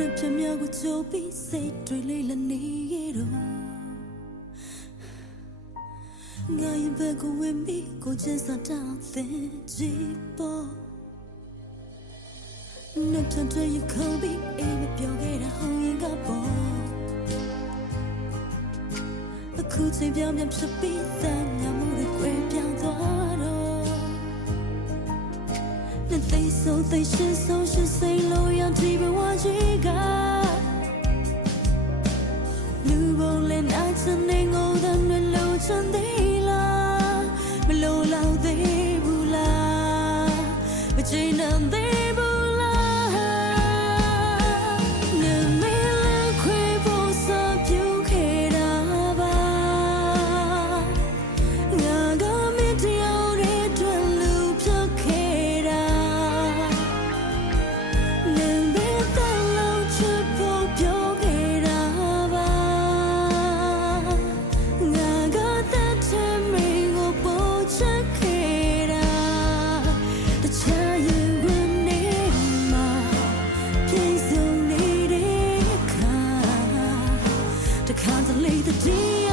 ပြမြောက်ကိုကြိုးပြီးစိတ်တွေလေးလနေရတော့ငါရင်ဘက်ကိုဝင်ပြီးကိုချစ်စတောင်းသင်ကြည့်ပေါ်နှစ်ဖြတ်တွေရခုံးပြီးအိမ်မပြောခဲ့တာဟောင်းရင်ကပေါ်အခုချိန်ပြောင်းပြန်ဖြစ်ပြီးတမ်းညမှုတွေပြောင်းသွားတော့နှစ်သိဆုံးသိရှင်းဆုံးရှင်းစိတ်လို့ရကြည့်ဘဝကြီးကလူပုံလည်းနိုင်စနေငိုတဲ့မျက်လုံးချမ်းသေးလားမလို့လောက်သေးဘူးလားမချင်နိုင်သေးဘူးလားနေမလေးခွေဖို့စပြုခဲ့တာပါငါကမင်းတယောက်တည်းတွင်လူဖြစ်ခဲ့တာနေမတဲ့လောက်ချစ်ဖို့ပြောခဲ့တာပါငါကတဲ့ချင်မင်းကိုပို့ချက်ခဲ့တာတခြားရင်ဝင်နေမှာပြေဆုံးနေတဲ့အခါတခါတလေတည်း